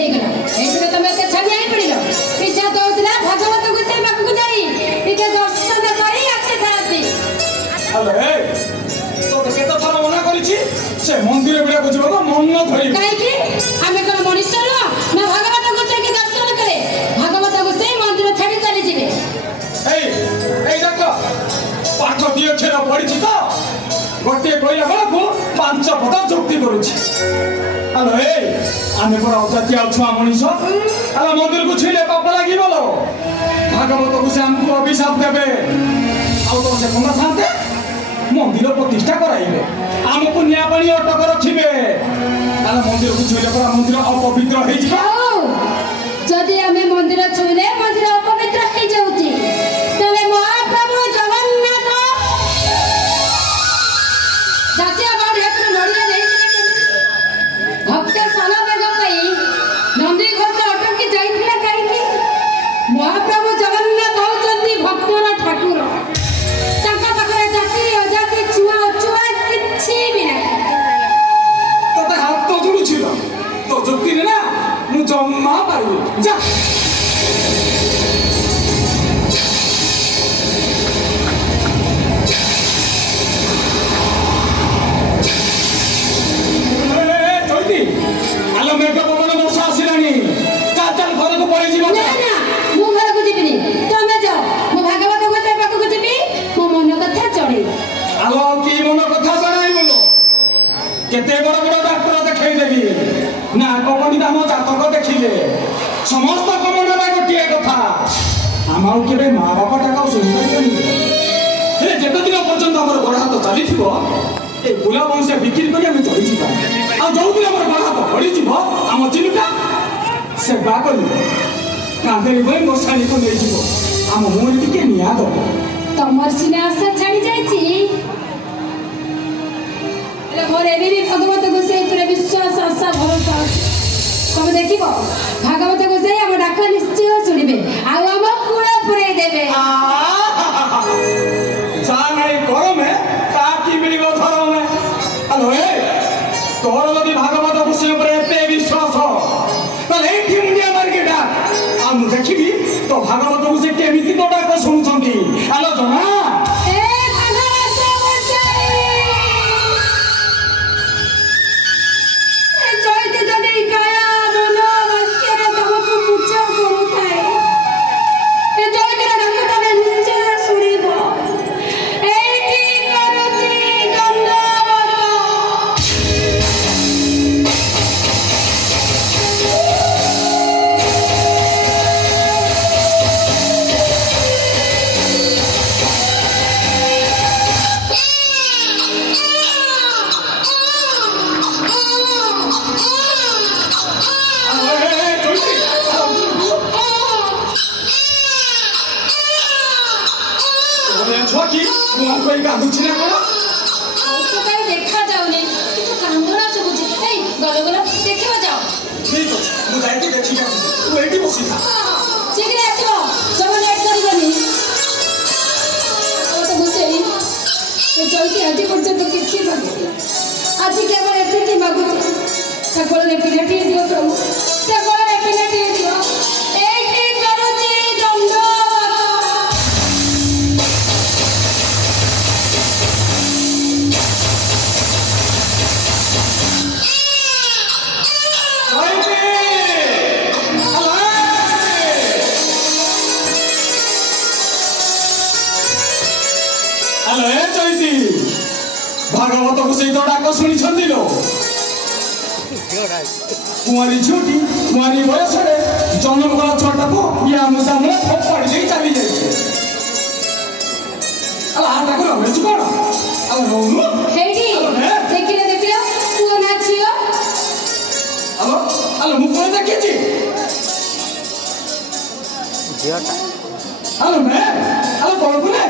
ହେଇଗଲା ଏଥିରେ ତମେ ଏତେ ଛାନିଆ ପଡ଼ିଲ ଇଚ୍ଛା ତ ହଉଥିଲା ଭଗବତ ଗୋସାଇ ପାଖକୁ ଯାଇ ଟିକେ ଦର୍ଶନ କରି ଆସିଥାନ୍ତି। ଆରେ ତୋତେ କେତେ ଥର ମନା କରିଛି ସେ ମନ୍ଦିର ବିଡ଼ା ବୁଝିବ ତ ମନ ଧରି କାହିଁକି ଆମେ କଣ ମଣିଷ ନୁହଁ ନା ଭଗବତ ଗୋସାଇକି ଦର୍ଶନ କରେ ଭଗବତ ଗୋସାଇ ମନ୍ଦିର ଛାଡ଼ି ଚାଲିଯିବେ। ଏଇ ଦେଖ ପାଠ ଦି ଅକ୍ଷର ପଢିଛି ତ ଗୋଟିଏ କହିଲା ବେଳକୁ 5 ପଦ ଯୁକ୍ତି କରୁଛି। ଆଲୋ ଆମେ ପରା ଅଜାତିଆ ଛୁଆ ମଣିଷ ଆଲୋ ମନ୍ଦିରକୁ ଛୁଇଁଲେ ପାପ ଲାଗିବ ଲୋ ଭାଗବତକୁ ସେ ଆମକୁ ଅଭିଶାପ ଦେବେ ଆଉ ତ ସେ କଣ ଥାନ୍ତେ ମନ୍ଦିର ପ୍ରତିଷ୍ଠା କରାଇବେ ଆମକୁ ନିଆଁ ପାଣି ଅଟକ ରଖିବେ ଆଲୋ ମନ୍ଦିରକୁ ଛୁଇଁଲେ ପରା ମନ୍ଦିର ଅପବିତ୍ର ହେଇଯିବ। ଯଦି ଆମେ ମନ୍ଦିର ଛୁଇଁଲେ ମନ୍ଦିର ଅପବିତ୍ର ହେଇଯାଉଛି ତାହେଲେ ମହାପ୍ରଭୁ ଜଗନ୍ନାଥ ଜାତୀୟ ବାଉଣ୍ଡ ହାତରୁ ନଡ଼ିଆ ଦେଇଥିଲେ ଭକ୍ତ ସ୍ଥଳବେଗ ପାଇଁ ନନ୍ଦୀ ଘୋଷ ଅଟକି ଯାଇଥିଲା କାହିଁକି ମହାପ୍ରଭୁ ଜଗନ୍ନାଥ ହଉଛନ୍ତି ଭକ୍ତର ଠାକୁର ତାଙ୍କ ପାଖରେ ଜାତି ଅଜାତି ଛୁଆ ଅଛୁଆ କିଛି ବି ନାହିଁ। ତୋତେ ହାତ ଯୋଡୁଛି ତୋ ଯୁକ୍ତିରେ ନା ମୁଁ ଜମା ପାରିବି ଯା ଆଲୋ ମେଘ ପବନ ବର୍ଷା ଆସିଲାଣି ଚାଲ ଘରକୁ ପଳେଇଯିବ। ନା ନା ମୁଁ ଘରକୁ ଯିବିନି ତମେ ଯାଅ ମୁଁ ଭାଗବତ ଗୋସାଇ ପାଖକୁ ଯିବି ମୋ ମନ କଥା ଚଢ଼େଇବି। ଆଲୋ କି ମନ କଥା ଜଣାଇବଲ କେତେ ବଡ ବଡ ଡାକ୍ତର ଦେଖେଇଦେବି ନା କବନି ଆମ ଜାତକ ଦେଖିଲେ ସମସ୍ତଙ୍କ ମନରେ ଗୋଟିଏ କଥା ଆମ ଆଉ କେବେ ମା ବାପାଟାକୁ ଶୁଣିପାରିବନି ହେଲେ ଯେତେ ଦିନ ପର୍ଯ୍ୟନ୍ତ ଆମର ଗୋଡ଼ ହାତ ଚାଲିଥିବ ଏ ବୁଲା ବଂଶ ବିକ୍ରି କରି ଆମେ ଚଳିଯିବା ଆଉ ଯୋଉଦିନ ଆମର ଗୋଡ଼ ହାତ ବଢିଯିବ ଆମ ଚିନ୍ତା ସେ ବା କରିବ କାନ୍ଦେରି ପାଇଁ ବର୍ଷାଣୀକୁ ନେଇଯିବ ଆମ ମୁହଁରେ ଟିକେ ନିଆଁ ଦବ। ତମର ସିନା ଆଶା ଛାଡ଼ି ଯାଇଛି ହେଲେ ମୋର ଏବେ ବି ଭାଗବତ ଗୋସାଇ ଉପରେ ବିଶ୍ୱାସ ଆଶା ଭରସା ଅଛି। ତମେ ଦେଖିବ ଭାଗବତ ଗୋସାଇ ଆମ ଡାକ ନିଶ୍ଚୟ ଶୁଣିବେ ଆଉ ଆମ କୂଳ ପୁରେଇ ଦେବେ। ଗରମେ ତା କି ମିଳିବ ଧରମେ ଆଲୋ ତୋର ଯଦି ଭାଗବତ ଗୋସାଇ ଉପରେ ଏତେ ବିଶ୍ୱାସ ତାହେଲେ ଏଇଠି ମୁଣ୍ଡିଆ ମାରିକି ଡାକ ଆଉ ମୁଁ ଦେଖିବି ତ ଭାଗବତ ଗୋସାଇ କେମିତି ତ ଡାକ ଶୁଣୁଛନ୍ତି ଆଲୋ ଜଣା देखा जाऊनी कांदना सुबुची गलो गलो देखिबा जाओ ठीक अछि मु जाइके देखि जा तू एठी बसी जा शीघ्र आसीबो सब लेट करिबनी ओ तो बुझेई ए चलती आजी पर्यंत किछि बाकी आज केवल एतिकी मागु सकल ने पिलेटी दियो प्रभु सकल ने पिलेटी दियो एठी करूची दंडवत भागवत गोसाई तो डाक शुणी लो कुआरी झूठी कुआरी बयस जन्म कला छुआटा को या मुदा मुझे फोपाड़ी दे चली जाए आटा को रमेश कौन हेडी देखिले देखिले पुओ ना छियो हेलो हेलो मु कोन देखिछि झियोटा हेलो मैं हेलो कोन कोने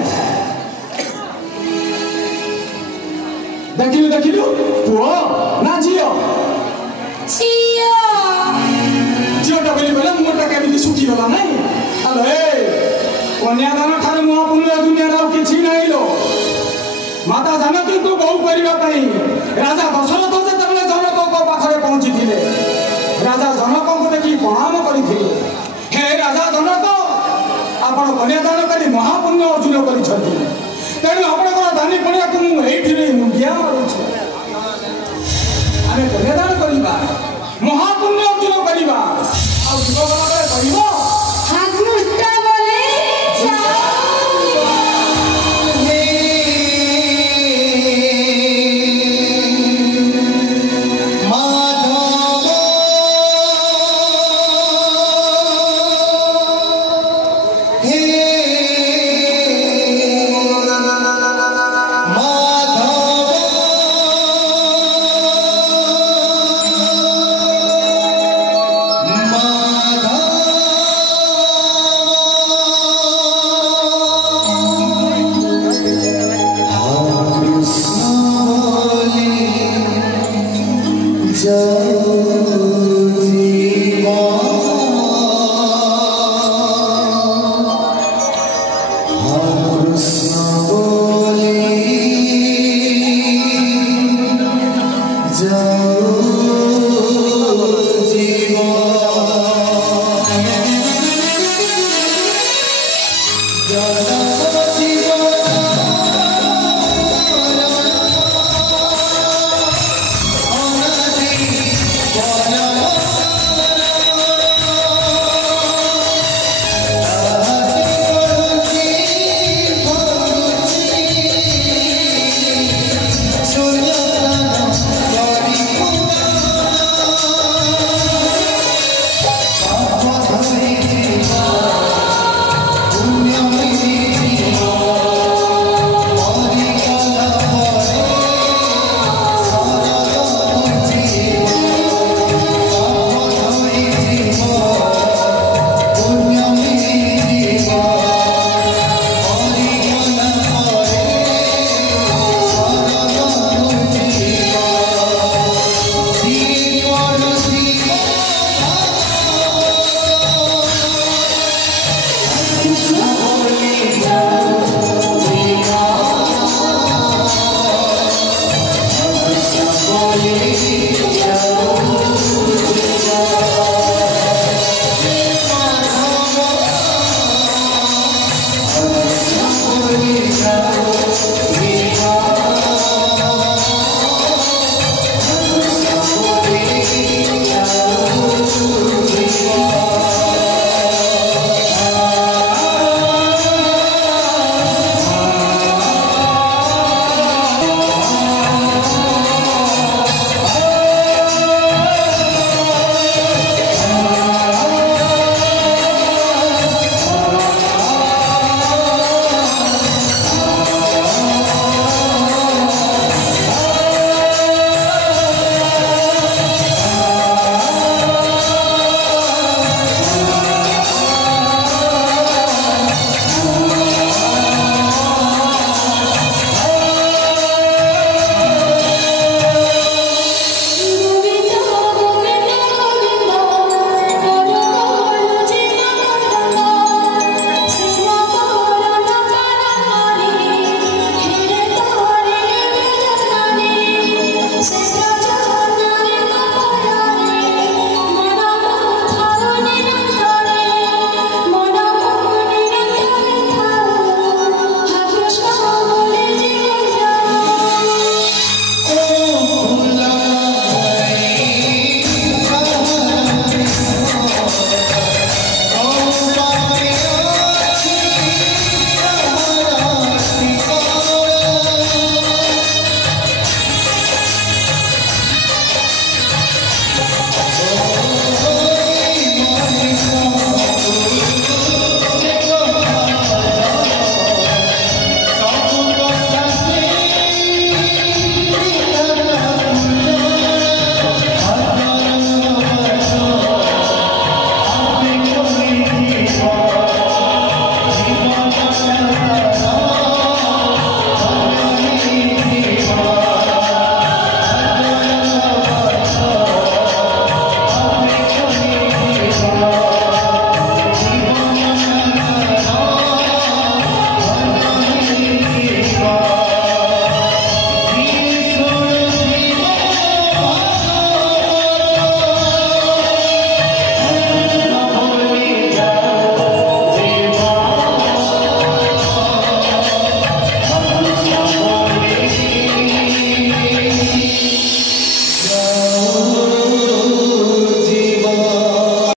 देखिलु पुओ ना झियो झियोटा बोली बोला मोटा केमिति सुखी गला नै हेलो कन्यादान ठारे महापुण्य दुनिया राव किछि नै लो माता जानकी को बहु करिबा पई राजा दशरथ जेतेबेले जनक को पाखरे पहुंची थिले राजा जनक को देखि ପ୍ରଣାମ କରିଥିଲେ। ହେ ରାଜା ଜନକ, ଆପଣ କନ୍ୟାଦାନ କରି ମହାପୁଣ୍ୟ ଅର୍ଜୁନ କରିଛନ୍ତି। ତେଣୁ ଆପଣଙ୍କର ଦାନି ପଡ଼ିବାକୁ ମୁଁ ଏଇଠି ମୁଣ୍ଡିଆ ମାରୁଛି। ଆମେ କନ୍ୟାଦାନ କରିବା, ମହାପୁଣ୍ୟ